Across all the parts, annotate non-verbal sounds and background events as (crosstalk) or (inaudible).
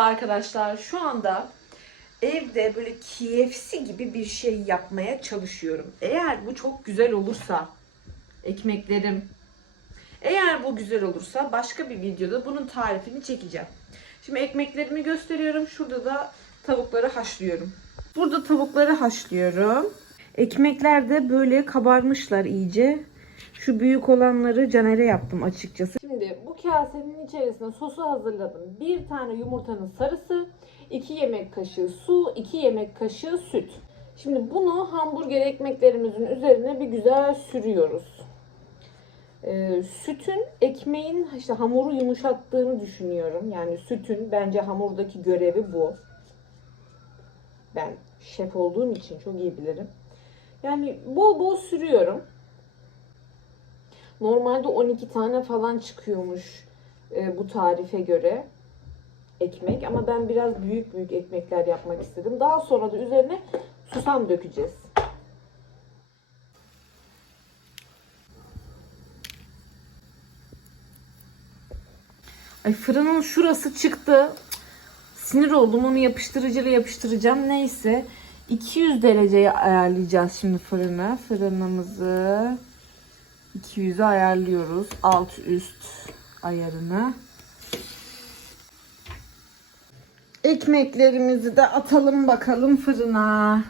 Arkadaşlar. Şu anda evde böyle KFC gibi bir şey yapmaya çalışıyorum. Eğer bu çok güzel olursa ekmeklerim eğer bu güzel olursa başka bir videoda bunun tarifini çekeceğim. Şimdi ekmeklerimi gösteriyorum. Şurada da tavukları haşlıyorum. Burada tavukları haşlıyorum. Ekmekler de böyle kabarmışlar iyice. Şu büyük olanları Caner'e yaptım açıkçası. Şimdi bu kasenin içerisine sosu hazırladım. Bir tane yumurtanın sarısı, 2 yemek kaşığı su, 2 yemek kaşığı süt. Şimdi bunu hamburger ekmeklerimizin üzerine bir güzel sürüyoruz. Ee, sütün ekmeğin işte hamuru yumuşattığını düşünüyorum. Yani sütün bence hamurdaki görevi bu. Ben şef olduğum için çok iyi bilirim. Yani bol bol sürüyorum. Normalde 12 tane falan çıkıyormuş e, bu tarife göre ekmek ama ben biraz büyük büyük ekmekler yapmak istedim. Daha sonra da üzerine susam dökeceğiz. Ay fırının şurası çıktı. Sinir oldum onu yapıştırıcıyla yapıştıracağım. Neyse 200 dereceye ayarlayacağız şimdi fırını. Fırınımızı 200'e ayarlıyoruz. Alt üst ayarını. Ekmeklerimizi de atalım bakalım fırına.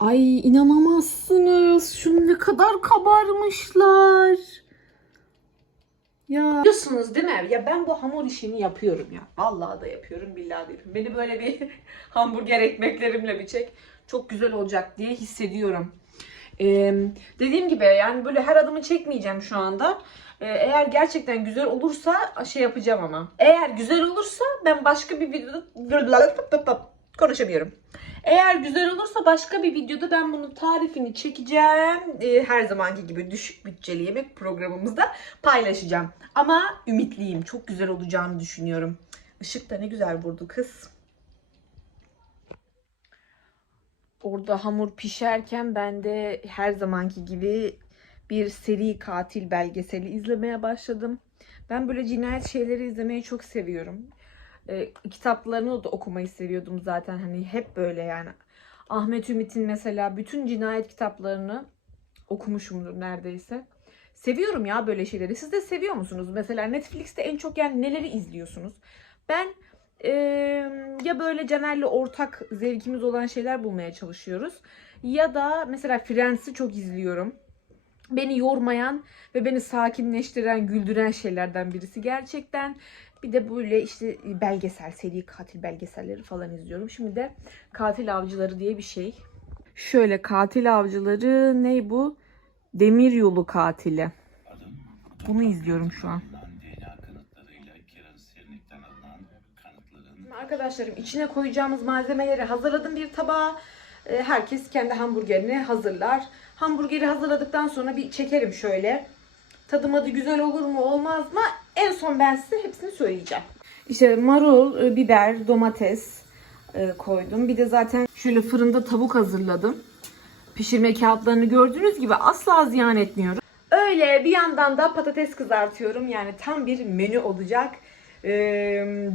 Ay inanamazsınız. Şu ne kadar kabarmışlar. Ya biliyorsunuz değil mi? Ya ben bu hamur işini yapıyorum ya. Vallahi da yapıyorum, billahi de yapıyorum. Beni böyle bir (laughs) hamburger ekmeklerimle bir çek. Çok güzel olacak diye hissediyorum. Ee, dediğim gibi yani böyle her adımı çekmeyeceğim şu anda. Ee, eğer gerçekten güzel olursa şey yapacağım ama. Eğer güzel olursa ben başka bir videoda konuşamıyorum. Eğer güzel olursa başka bir videoda ben bunun tarifini çekeceğim. Ee, her zamanki gibi düşük bütçeli yemek programımızda paylaşacağım. Ama ümitliyim. Çok güzel olacağını düşünüyorum. Işık da ne güzel vurdu kız. Orada hamur pişerken ben de her zamanki gibi bir seri katil belgeseli izlemeye başladım. Ben böyle cinayet şeyleri izlemeyi çok seviyorum. E, kitaplarını da okumayı seviyordum zaten hani hep böyle yani. Ahmet Ümit'in mesela bütün cinayet kitaplarını okumuşumdur neredeyse. Seviyorum ya böyle şeyleri. Siz de seviyor musunuz? Mesela Netflix'te en çok yani neleri izliyorsunuz? Ben e, ya böyle Caner'le ortak zevkimiz olan şeyler bulmaya çalışıyoruz. Ya da mesela Friends'i çok izliyorum. Beni yormayan ve beni sakinleştiren, güldüren şeylerden birisi gerçekten. Bir de böyle işte belgesel, seri katil belgeselleri falan izliyorum. Şimdi de Katil Avcıları diye bir şey. Şöyle Katil Avcıları ne bu? Demir Yolu Katili. Bunu izliyorum şu an. Arkadaşlarım içine koyacağımız malzemeleri hazırladım bir tabağa. Ee, Herkes kendi hamburgerini hazırlar. Hamburgeri hazırladıktan sonra bir çekerim şöyle. Tadım adı güzel olur mu olmaz mı? En son ben size hepsini söyleyeceğim. İşte marul, e, biber, domates e, koydum. Bir de zaten şöyle fırında tavuk hazırladım. Pişirme kağıtlarını gördüğünüz gibi asla ziyan etmiyorum. Öyle bir yandan da patates kızartıyorum. Yani tam bir menü olacak.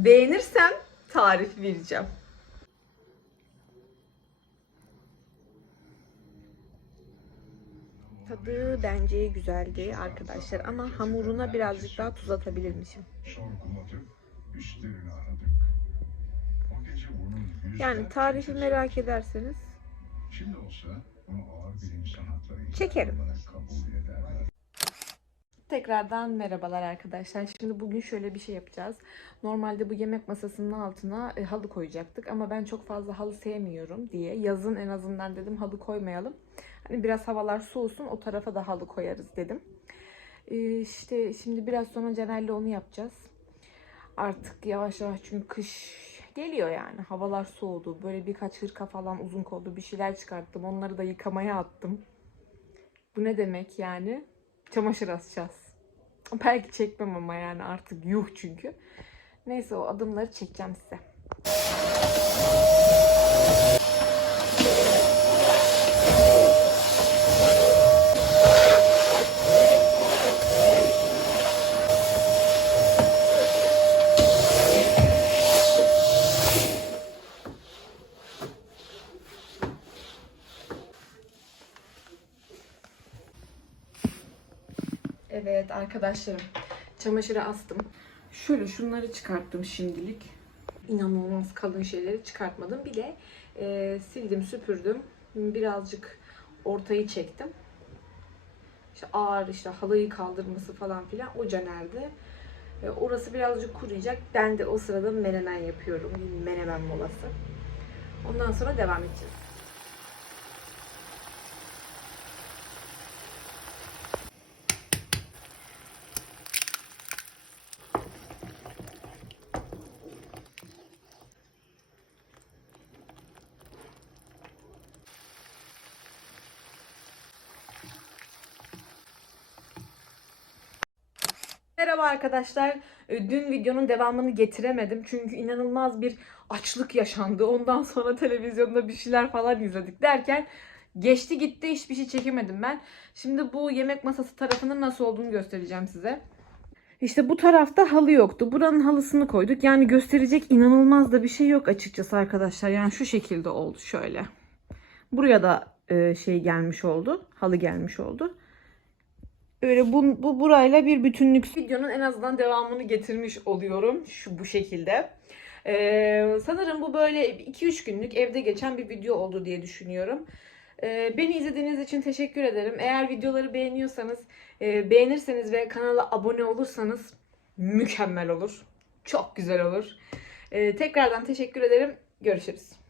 Beğenirsem tarif vereceğim. Tadı bence güzeldi arkadaşlar ama hamuruna birazcık daha tuz atabilirmişim. Yani tarifi merak ederseniz Çekerim. Tekrardan merhabalar arkadaşlar. Şimdi bugün şöyle bir şey yapacağız. Normalde bu yemek masasının altına e, halı koyacaktık ama ben çok fazla halı sevmiyorum diye yazın en azından dedim halı koymayalım. Hani biraz havalar soğusun o tarafa da halı koyarız dedim. E, işte şimdi biraz sonra Caner'le onu yapacağız. Artık yavaş yavaş çünkü kış geliyor yani. Havalar soğudu. Böyle birkaç hırka falan uzun kollu bir şeyler çıkarttım. Onları da yıkamaya attım. Bu ne demek yani? Çamaşır asacağız. Belki çekmem ama yani artık yuh çünkü. Neyse o adımları çekeceğim size. Evet arkadaşlarım. Çamaşırı astım. Şöyle şunları çıkarttım şimdilik. İnanılmaz kalın şeyleri çıkartmadım. Bir de e, sildim süpürdüm. Birazcık ortayı çektim. İşte ağır işte halıyı kaldırması falan filan o canerdi. E, orası birazcık kuruyacak. Ben de o sırada menemen yapıyorum. Menemen molası. Ondan sonra devam edeceğiz. Merhaba arkadaşlar. Ee, Dün videonun devamını getiremedim. Çünkü inanılmaz bir açlık yaşandı. Ondan (laughs) sonra televizyonda bir şeyler falan izledik derken geçti gitti hiçbir şey çekemedim ben. Şimdi bu yemek masası tarafının nasıl olduğunu göstereceğim size. İşte bu tarafta halı yoktu. Buranın halısını koyduk. Yani gösterecek inanılmaz da bir şey yok açıkçası arkadaşlar. Yani şu şekilde oldu şöyle. Buraya da e, şey gelmiş oldu. Halı gelmiş oldu. Öyle bu, bu burayla bir bütünlük. Videonun en azından devamını getirmiş oluyorum. Şu bu şekilde. Ee, sanırım bu böyle 2-3 günlük evde geçen bir video oldu diye düşünüyorum. Ee, beni izlediğiniz için teşekkür ederim. Eğer videoları beğeniyorsanız, e, beğenirseniz ve kanala abone olursanız mükemmel olur. Çok güzel olur. Ee, tekrardan teşekkür ederim. Görüşürüz.